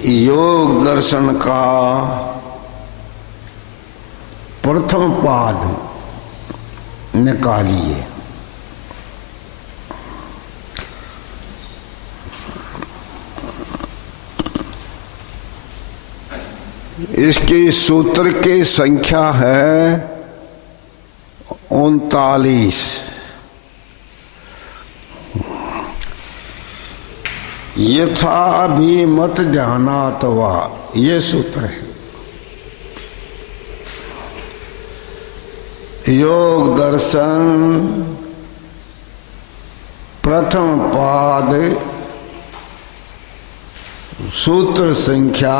योग दर्शन का प्रथम पाद निकालिए। इसकी सूत्र की संख्या है 39। यथा अभिमत ध्यानात् वा, ये सूत्र है। योग दर्शन प्रथम पाद, सूत्र संख्या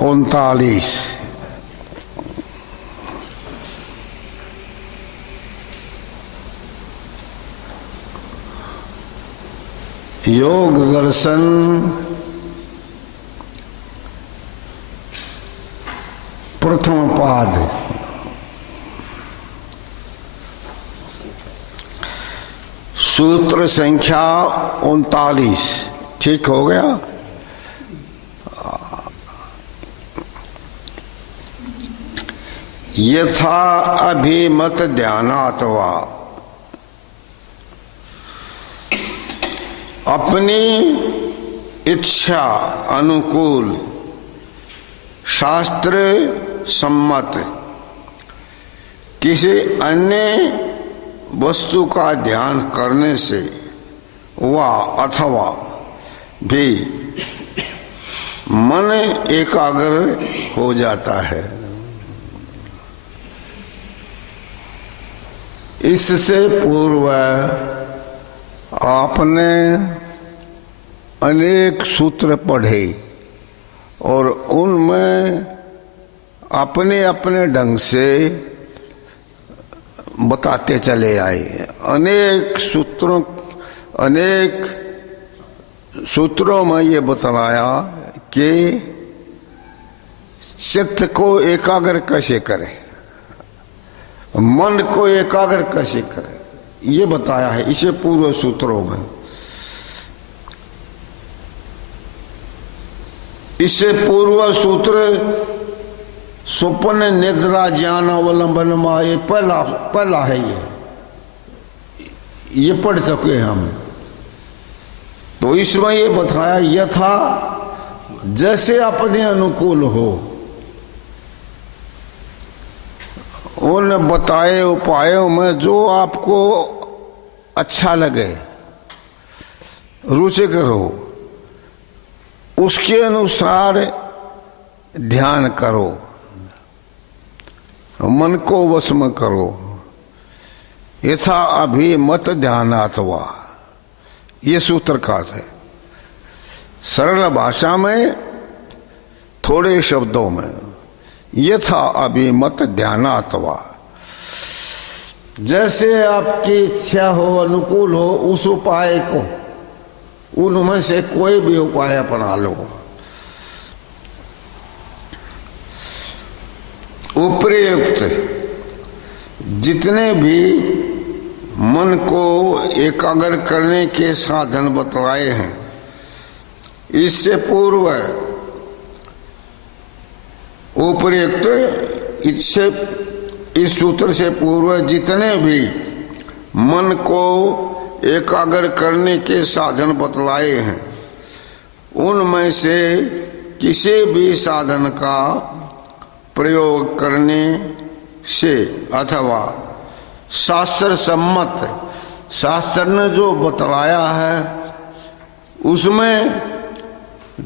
39। योग दर्शन प्रथम पाद। सूत्र संख्या 39। ठीक हो गया। यथा अभिमत ध्यानात् वा, अपनी इच्छा अनुकूल शास्त्र सम्मत किसी अन्य वस्तु का ध्यान करने से वा अथवा भी मन एकाग्र हो जाता है। इससे पूर्व आपने अनेक सूत्र पढ़े और उनमें अपने अपने ढंग से बताते चले आए। अनेक सूत्रों में ये बतलाया कि चित्त को एकाग्र कैसे करें, मन को एकाग्र कैसे करें, ये बताया है इसे पूर्व सूत्रों में। इससे पूर्व सूत्र स्वप्न निद्रा ज्ञान अवलंबन में, ये पहला है। ये पढ़ सके हम। तो इसमें ये बताया यथा, जैसे अपने अनुकूल हो, उन बताए उपायों में जो आपको अच्छा लगे, रुचिकर हो, उसके अनुसार ध्यान करो, मन को वश में करो। यथा अभिमत ध्यानात् वा, ये सूत्र का है। सरल भाषा में, थोड़े शब्दों में, यथा अभिमत ध्यानात् वा, जैसे आपकी इच्छा हो, अनुकूल हो, उस उपाय को, उनमें से कोई भी उपाय अपना लो। उपर्युक्त जितने भी मन को एकाग्र करने के साधन बतलाए हैं, इससे पूर्व उपर्युक्त इस सूत्र से पूर्व जितने भी मन को एकाग्र करने के साधन बतलाए हैं, उनमें से किसी भी साधन का प्रयोग करने से अथवा शास्त्र सम्मत, शास्त्र ने जो बतलाया है उसमें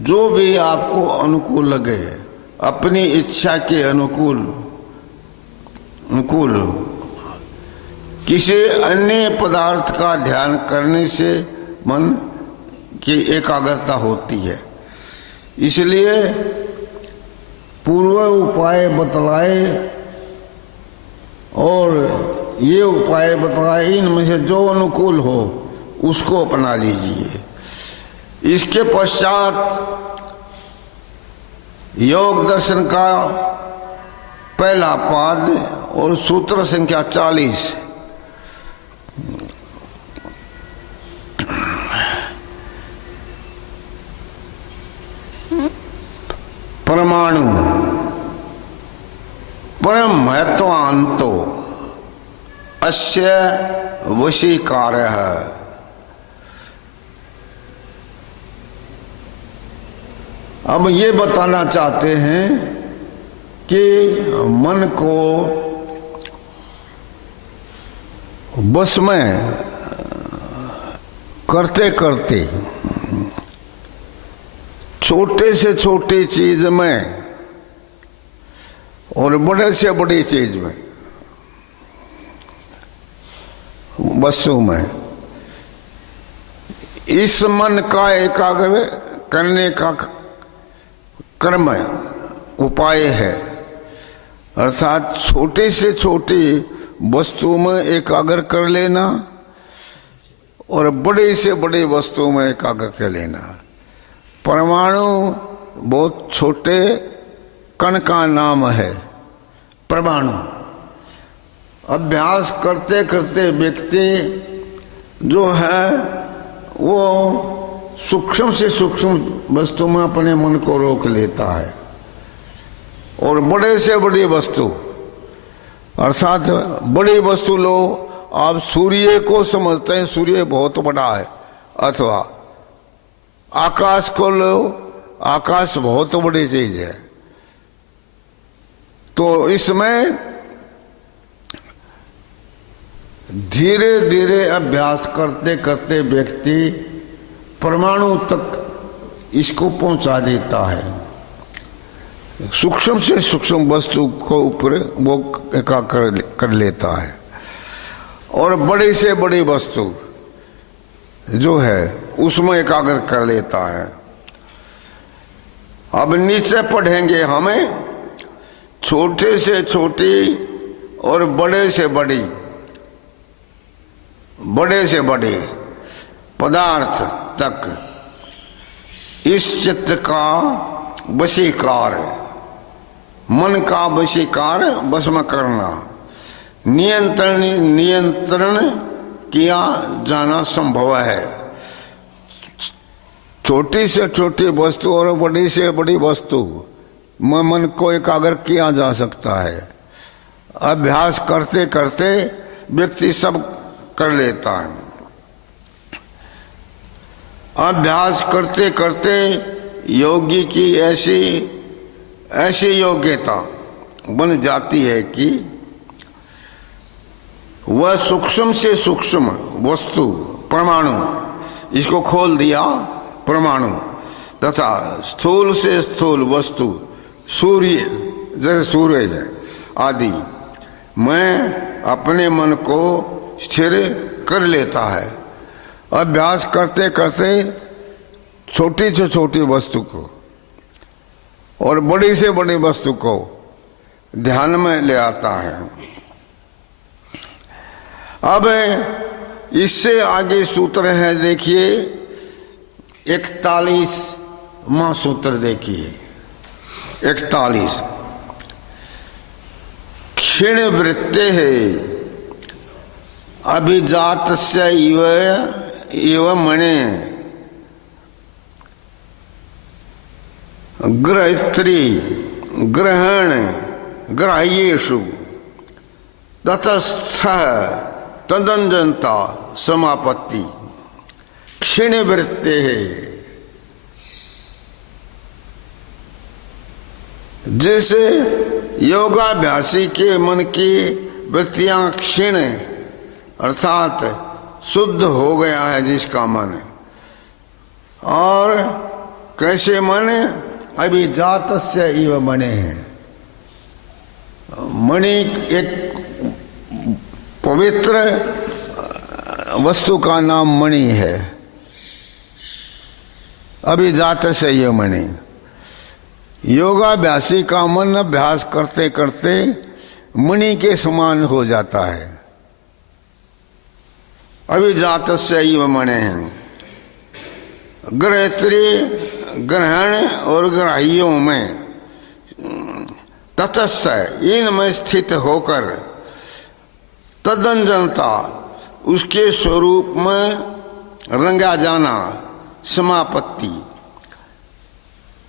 जो भी आपको अनुकूल लगे, अपनी इच्छा के अनुकूल किसी अन्य पदार्थ का ध्यान करने से मन की एकाग्रता होती है। इसलिए पूर्व उपाय बतलाए और ये उपाय बतलाए, इनमें से जो अनुकूल हो उसको अपना लीजिए। इसके पश्चात योग दर्शन का पहला पाद और सूत्र संख्या 40। परमाणु परम महत्वान्तो अस्य वशीकार है। अब ये बताना चाहते हैं कि मन को बस में करते करते छोटे से छोटी चीज में और बड़े से बड़ी चीज में, वस्तु में, इस मन का एकाग्र करने का कर्म उपाय है। अर्थात छोटी से छोटी वस्तु में एकाग्र कर लेना और बड़ी से बड़ी वस्तु में एकाग्र कर लेना। परमाणु बहुत छोटे कण का नाम है, परमाणु। अभ्यास करते करते व्यक्ति जो है वो सूक्ष्म से सूक्ष्म वस्तु में अपने मन को रोक लेता है और बड़े से बड़ी वस्तु, अर्थात बड़ी वस्तु लो, आप सूर्य को समझते हैं, सूर्य बहुत बड़ा है, अथवा आकाश को लो, आकाश बहुत बड़ी चीज है। तो इसमें धीरे धीरे अभ्यास करते करते व्यक्ति परमाणु तक इसको पहुंचा देता है। सूक्ष्म से सूक्ष्म वस्तु को ऊपर वो एकाग्र कर लेता है और बड़ी से बड़ी वस्तु जो है उसमें एकाग्र कर लेता है। अब नीचे पढ़ेंगे हमें छोटे से छोटी और बड़े से बड़ी, बड़े से बड़े पदार्थ तक इस चित्त का वशीकार, मन का वशीकार वश में करना, नियंत्रण किया जाना संभव है। छोटी से छोटी वस्तु और बड़ी से बड़ी वस्तु में मन को एकाग्र किया जा सकता है। अभ्यास करते करते व्यक्ति सब कर लेता है। अभ्यास करते करते योगी की ऐसी योग्यता बन जाती है कि वह सूक्ष्म से सूक्ष्म वस्तु, परमाणु, इसको खोल दिया परमाणु, तथा स्थूल से स्थूल वस्तु, सूर्य जैसे सूरज आदि, मैं अपने मन को स्थिर कर लेता है। अभ्यास करते करते छोटी से छोटी वस्तु को और बड़ी से बड़ी वस्तु को ध्यान में ले आता है। अब इससे आगे सूत्र है, देखिए 41वां सूत्र देखिए, 41। क्षीण वृत्ते है अभिजातस्य इव मणे ग्रहित्री ग्रहण ग्राह्येषु ततस्थ तदंजनता समापत्ति क्षीण वृत्ते है। जैसे योगाभ्यासी के मन की वृत्तियां क्षीण अर्थात शुद्ध हो गया है जिसका मन, और कैसे मन अभिजातस्य इव मणि है। मणि एक पवित्र वस्तु का नाम मणि है, अभिजातस्य इव मणि। योगाभ्यासी का मन अभ्यास करते करते मणि के समान हो जाता है, अभिजातस्य इव मणि। ग्रहत्री ग्रहण और ग्राह्यों में तटस्थ इनमें स्थित होकर तदंजनता उसके स्वरूप में रंगा जाना समापत्ति,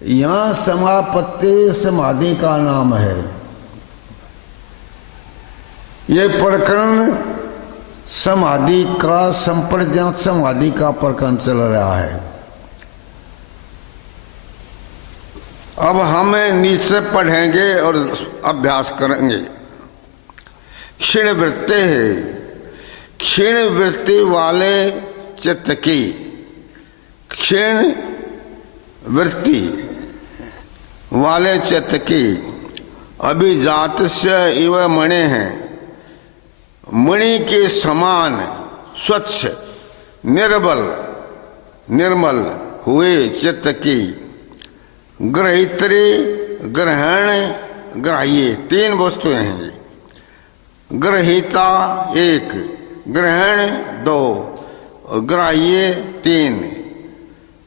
यहाँ समापत्ति समाधि का नाम है। ये प्रकरण समाधि का, संप्रज्ञात समाधि का प्रकरण चल रहा है। अब हम नीचे पढ़ेंगे और अभ्यास करेंगे। क्षीण वृत्ति है, क्षीण वृत्ति वाले चित्त की, क्षीण वृत्ति वाले चित्त की अभिजात से इव मणि है, मणि के समान स्वच्छ निर्मल हुए चित्त की ग्रहित्री ग्रहण ग्राह्य, तीन वस्तुएं हैं। ग्रहिता एक, ग्रहण दो, ग्राह्य तीन।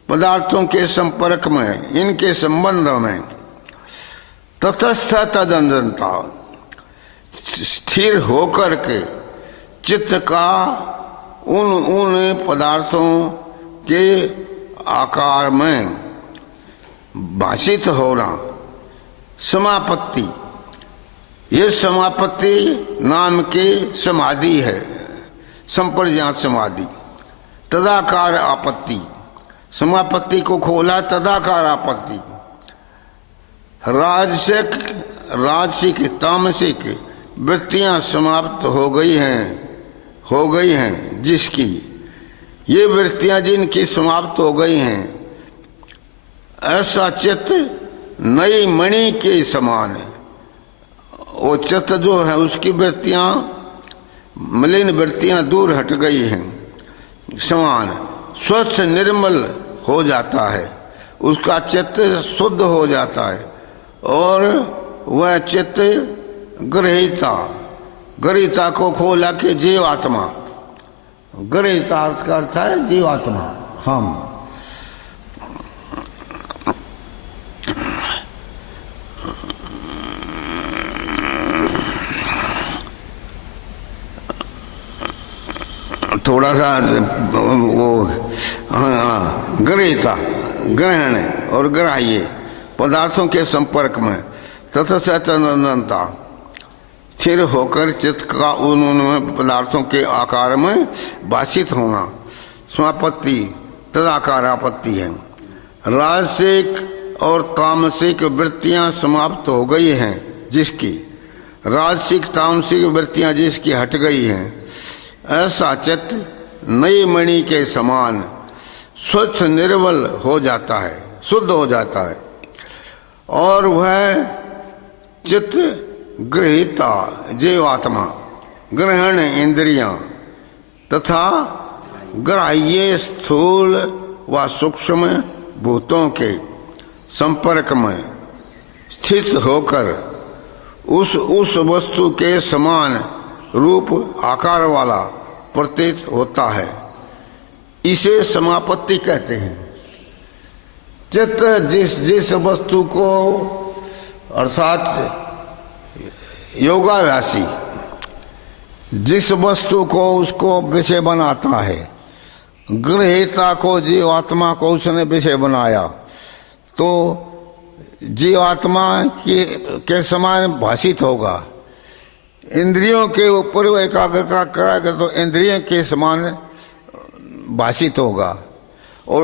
पदार्थों के संपर्क में, इनके संबंध में तटस्थ तदंतता, स्थिर होकर के चित्त का उन पदार्थों के आकार में भाषित होना समापत्ति। ये समापत्ति नाम की समाधि है, संप्रज्ञात समाधि। तदाकार आपत्ति, समापत्ति को खोला, तदाकार आपत्ति। राजसिक तामसिक वृत्तियां समाप्त हो गई हैं जिसकी, ये वृत्तियां जिनकी समाप्त हो गई हैं, ऐसा चित्त नई मणि के समान है। वो चित्त जो है उसकी वृत्तियां, मलिन वृत्तियां दूर हट गई हैं, समान स्वच्छ निर्मल हो जाता है, उसका चित्त शुद्ध हो जाता है। और वह चित्त ग्रहिता को खोला कि जीवात्मा, ग्रहिता अर्थ का अर्थ है जीवात्मा, हम। थोड़ा सा वो ग्रहिता, ग्रहण और ग्राह्य पदार्थों के संपर्क में तथा चेतनता, स्थिर होकर चित्त का उन पदार्थों के आकार में भाषित होना समापत्ति तदाकार आपत्ति है। राजसिक और तामसिक वृत्तियां समाप्त हो गई हैं जिसकी, राजसिक तामसिक वृत्तियां जिसकी हट गई हैं, ऐसा चित्त नई मणि के समान स्वच्छ निर्मल हो जाता है, शुद्ध हो जाता है। और वह चित्त ग्रहिता जीवात्मा, ग्रहण इंद्रियां तथा ग्राह्य स्थूल व सूक्ष्म भूतों के संपर्क में स्थित होकर उस वस्तु के समान रूप आकार वाला प्रतीत होता है, इसे समापत्ति कहते हैं। चित्त जिस वस्तु को, अर्थात योगाभ्यासी जिस वस्तु को उसको विषय बनाता है, ग्रहिता को जीवात्मा को उसने विषय बनाया, तो जीवात्मा के समान भाषित होगा। इंद्रियों के ऊपर वो एकाग्रता कराएगा तो इंद्रियों के समान भाषित होगा। और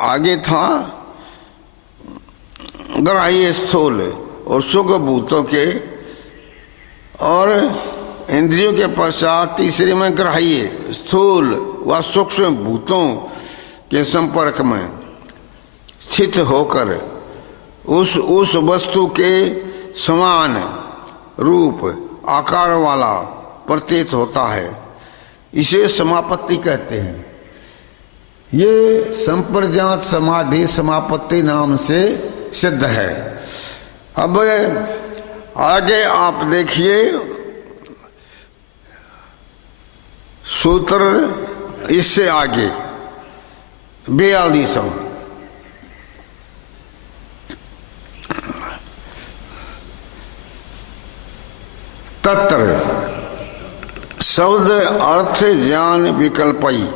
आगे था ग्राह्य स्थूल और सूक्ष्म भूतों के, और इंद्रियों के पश्चात तीसरे में ग्राह्य स्थूल व सूक्ष्म भूतों के संपर्क में स्थित होकर उस वस्तु के समान रूप आकार वाला प्रतीत होता है, इसे समापत्ति कहते हैं। ये संप्रज्ञात समाधि समापत्ति नाम से सिद्ध है। अब आगे आप देखिए सूत्र, इससे आगे 42वां, तत्र शब्द अर्थ ज्ञान विकल्पई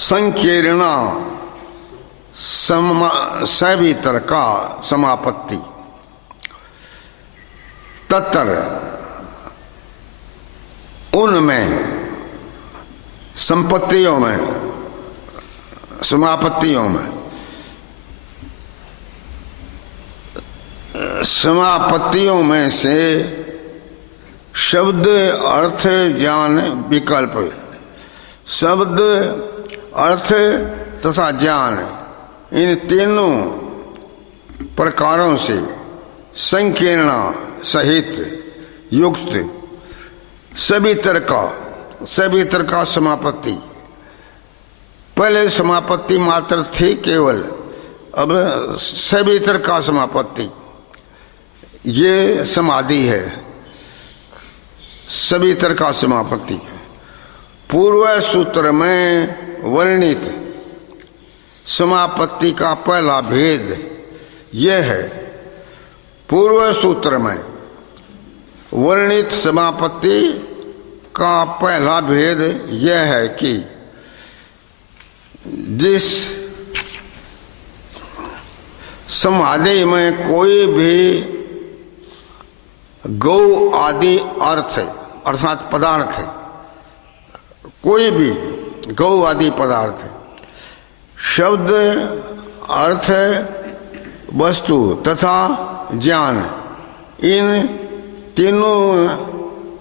संकीर्णा सवितर का समापत्ति। तत्र उनमें संपत्तियों में समापत्तियों में समापत्तियों में से शब्द अर्थ ज्ञान विकल्प, शब्द अर्थ तथा ज्ञान इन तीनों प्रकारों से संकीर्ण सहित युक्त सवितर का समापत्ति। पहले समापत्ति मात्र थी केवल, अब सवितर का समापत्ति ये समाधि है। सवितर का समापत्ति पूर्व सूत्र में वर्णित समापत्ति का पहला भेद यह है। पूर्व सूत्र में वर्णित समापत्ति का पहला भेद यह है कि जिस समाधि में कोई भी गौ आदि अर्थ अर्थात पदार्थ, कोई भी गौ आदि पदार्थ शब्द अर्थ वस्तु तथा ज्ञान इन तीनों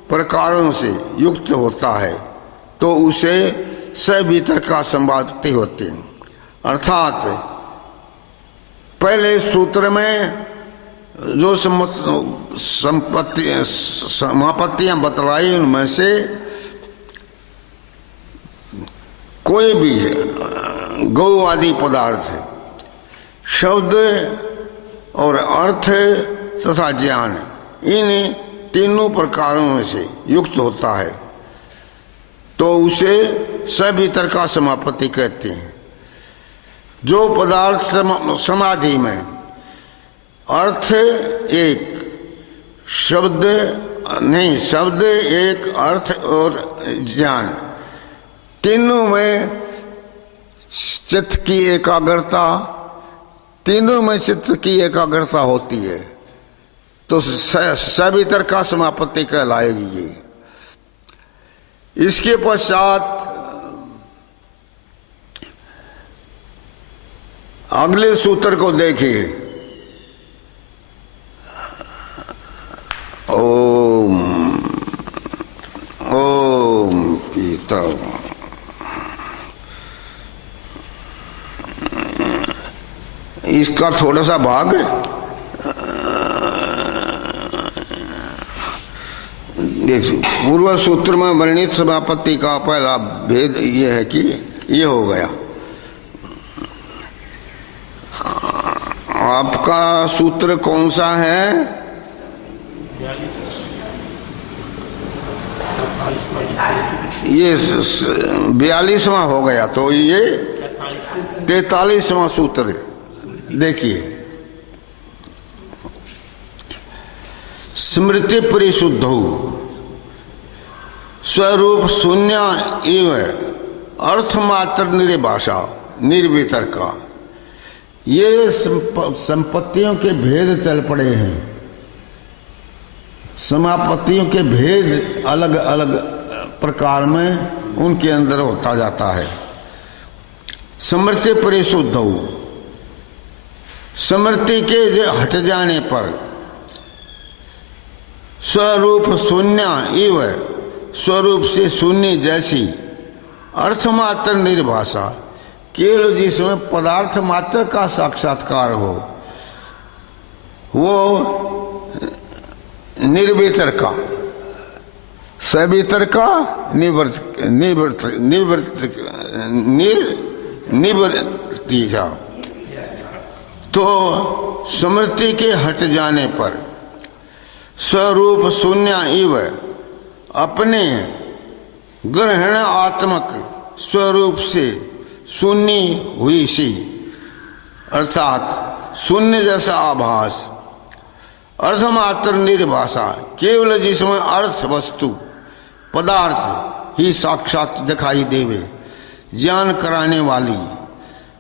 प्रकारों से युक्त होता है तो उसे सवितर का समापत्ति होती है। अर्थात पहले सूत्र में जो समापत्तियां बतलाई उनमें से कोई भी गौ आदि पदार्थ शब्द और अर्थ तथा ज्ञान इन तीनों प्रकारों में से युक्त होता है तो उसे सवितर का समापत्ति कहते हैं। जो पदार्थ समाधि में अर्थ एक, शब्द नहीं, शब्द एक, अर्थ और ज्ञान तीनों में चित्त की एकाग्रता, तीनों में चित्त की एकाग्रता होती है तो सवितर का समापत्ति कहलाएगी ये। इसके पश्चात अगले सूत्र को देखिए। ओम ओम पीता इसका थोड़ा सा भाग देखिए। पूर्व सूत्र में वर्णित समापत्ति का पहला भेद यह है कि ये हो गया। आपका सूत्र कौन सा है? ये 42वां हो गया तो ये 43वां सूत्र देखिए। स्मृति परिशुद्ध स्वरूप शून्य एव अर्थमात्र निर्भाषा निर्वितर्क। ये संपत्तियों के भेद चल पड़े हैं। समापत्तियों के भेद अलग अलग प्रकार में उनके अंदर होता जाता है। स्मृति परिशुद्ध स्मृति के हट जाने पर स्वरूप शून्य इव स्वरूप से शून्य जैसी अर्थमात्र निर्भाषा, केवल जिसमें पदार्थ मात्र का साक्षात्कार हो वो निर्वितर का, सवितर का निवृत्ति का। तो स्मृति के हट जाने पर स्वरूप शून्य इव अपने ग्रहण आत्मक स्वरूप से शून्य हुई सी, अर्थात शून्य जैसा आभास, अर्थमात्र निर्भाषा, केवल जिसमें अर्थ वस्तु पदार्थ ही साक्षात दिखाई देवे, ज्ञान कराने वाली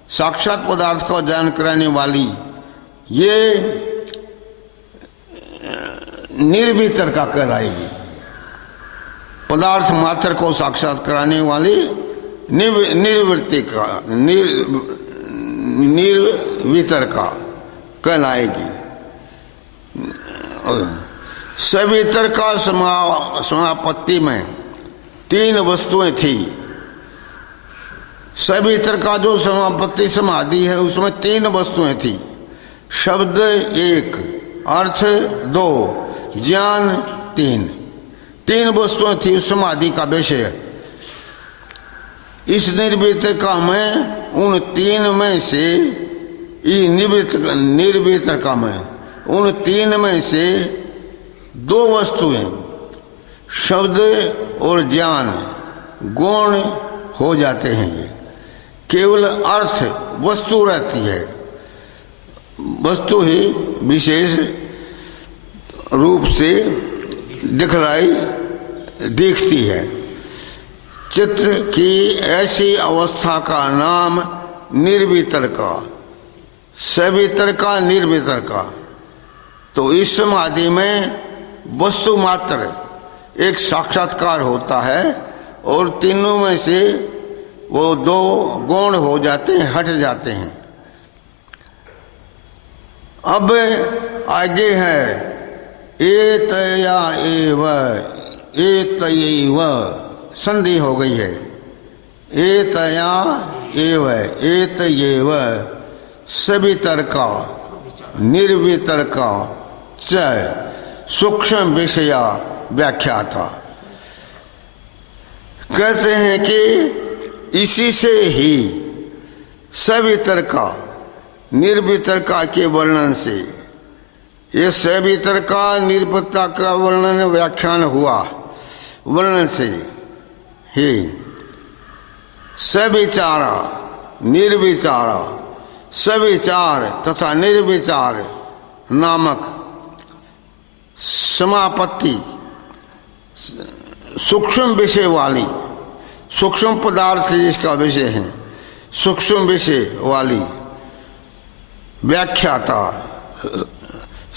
साक्षात पदार्थ का ज्ञान कराने वाली ये निर्वितर्का कहलाएगी। पदार्थ मात्र को साक्षात कराने वाली निर्वितर्का निर्वितर्का कहलाएगी। सवितर्का समापत्ति में तीन वस्तुएं थी। सवितर्का जो समापत्ति समाधि है उसमें तीन वस्तुएं थी। शब्द एक, अर्थ दो, ज्ञान तीन। तीन वस्तुएं थी उस समाधि का विषय। इस निर्वितर्का में उन तीन में से निर्वितर्का में उन तीन में से दो वस्तुएं शब्द और ज्ञान गौण हो जाते हैं। ये केवल अर्थ वस्तु रहती है, वस्तु ही विशेष रूप से दिखती है। चित्त की ऐसी अवस्था का नाम निर्वितर्का, सवितर्का, निर्वितर्का। तो इस समाधि में वस्तु मात्र एक साक्षात्कार होता है और तीनों में से वो दो गौण हो जाते हैं, हट जाते हैं। अब आगे है एतया एव, एतयैव संधि हो गई है। एतया एव, एतयैव सवितर्का निर्वितर्का च सूक्ष्म विषया व्याख्याता। कहते हैं कि इसी से ही सवितर्का निर्वितर्का के वर्णन से, ये सवितर्का निर्वितर्का का वर्णन व्याख्यान हुआ, वर्णन से ही सविचारा निर्विचारा, सविचार तथा निर्विचार नामक समापत्ति सूक्ष्म विषय वाली, सूक्ष्म पदार्थ जिसका विषय है, सूक्ष्म विषय वाली व्याख्याता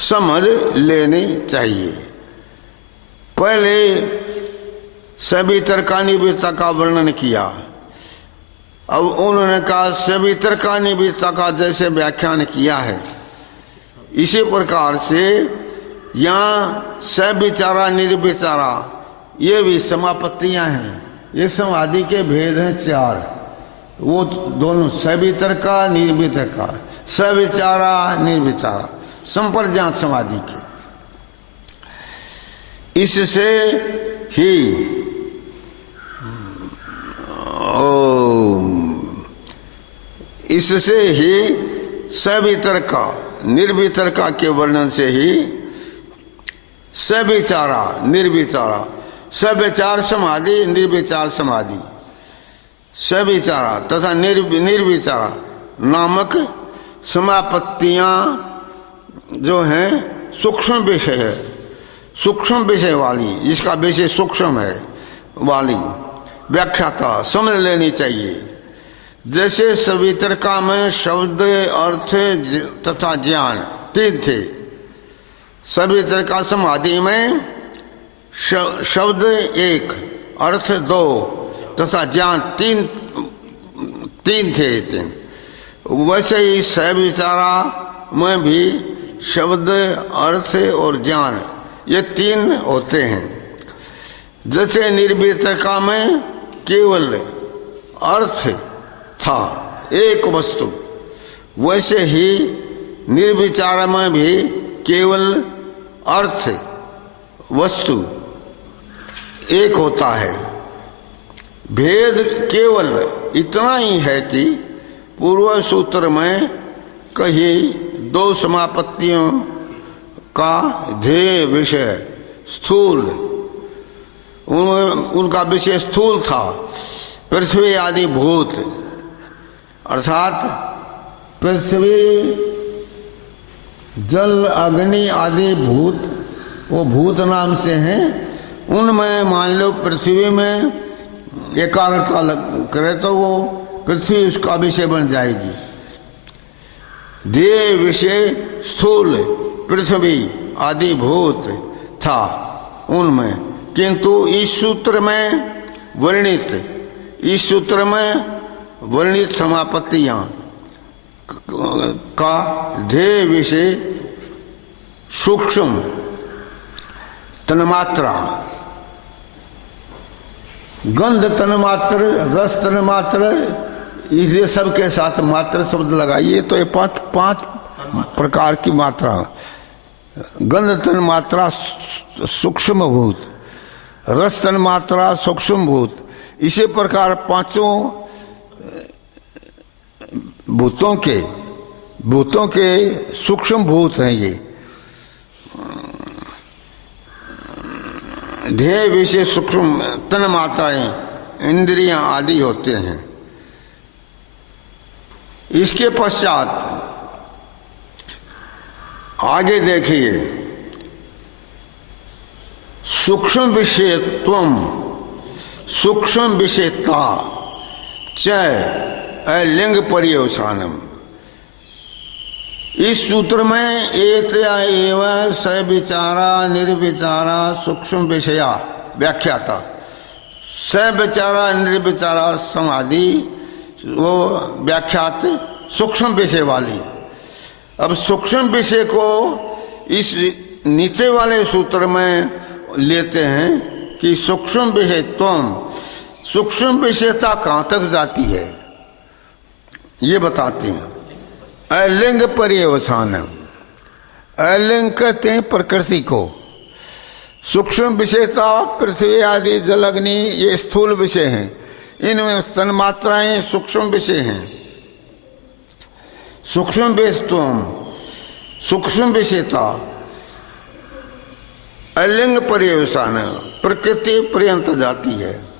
समझ लेनी चाहिए। पहले सवितर्का निर्वितर्का का वर्णन किया, अब उन्होंने कहा सवितर्का निर्वितर्का का जैसे व्याख्यान किया है इसी प्रकार से यहाँ सविचारा निर्विचारा ये भी समापत्तियां हैं। ये समाधि के भेद हैं चार, वो दोनों सवितर्का निर्वितर्का, सविचारा निर्विचारा, संप्रज्ञात समाधि के। इससे ही सवितर्का निर्वितर्का के वर्णन से ही सविचारा निर्विचारा, सविचार समाधि निर्विचार समाधि, सविचारा तथा निर्विचारा नामक समापत्तियां जो हैं सूक्ष्म विषय है, सूक्ष्म विषय वाली, जिसका विषय सूक्ष्म है वाली व्याख्याता समझ लेनी चाहिए। जैसे सवितर्का में शब्द अर्थ तथा ज्ञान तीन थे, सवितर्का समाधि में शब्द एक, अर्थ दो तथा ज्ञान तीन थे। वैसे ही सविचारा में भी शब्द अर्थ और ज्ञान ये तीन होते हैं। जैसे निर्वितर्का में केवल अर्थ था एक वस्तु, वैसे ही निर्विचार में भी केवल अर्थ वस्तु एक होता है। भेद केवल इतना ही है कि पूर्व सूत्र में कही दो समापत्तियों का ध्येय विषय स्थूल, उनका विषय स्थूल था। पृथ्वी आदि भूत, अर्थात पृथ्वी जल अग्नि आदि भूत, वो भूत नाम से हैं। उनमें मान लो पृथ्वी में एकाग्रता करे तो वो पृथ्वी उसका विषय बन जाएगी। देह विषय स्थूल पृथ्वी आदि भूत था उनमें, किंतु इस सूत्र में वर्णित समापत्तियां का देह विषय सूक्ष्म तन्मात्रा, गंध तन्मात्र, रस तन्मात्र, इसलिए सबके साथ मात्र शब्द लगाइए तो ये पांच प्रकार की मात्रा। गंध तन्मात्रा सूक्ष्म भूत, रस तन्मात्रा सूक्ष्म भूत, इसी प्रकार पांचों भूतों के सूक्ष्म भूत हैं ये। ध्येय विषय सूक्ष्म तन मात्राएं इंद्रियां आदि होते हैं। इसके पश्चात आगे देखिए, सूक्ष्म विषयता च अलिंग पर्यवसानम। इस सूत्र में एतया एव सविचारा निर्विचारा सूक्ष्म विषया व्याख्याता। सविचारा निर्विचारा समाधि वो व्याख्यात सूक्ष्म विषय वाली। अब सूक्ष्म विषय को इस नीचे वाले सूत्र में लेते हैं कि सूक्ष्म विषय सूक्ष्म विषयता कहाँ तक जाती है ये बताते हैं। अलिंग पर्यवसान, अलिंग कहते हैं प्रकृति को। सूक्ष्म विषयता पृथ्वी आदि जल अग्नि ये स्थूल विषय हैं, इनमें तन्मात्राएं सूक्ष्म विषय हैं। सूक्ष्म विषयता अलिंग पर्यवसान प्रकृति पर्यंत जाती है।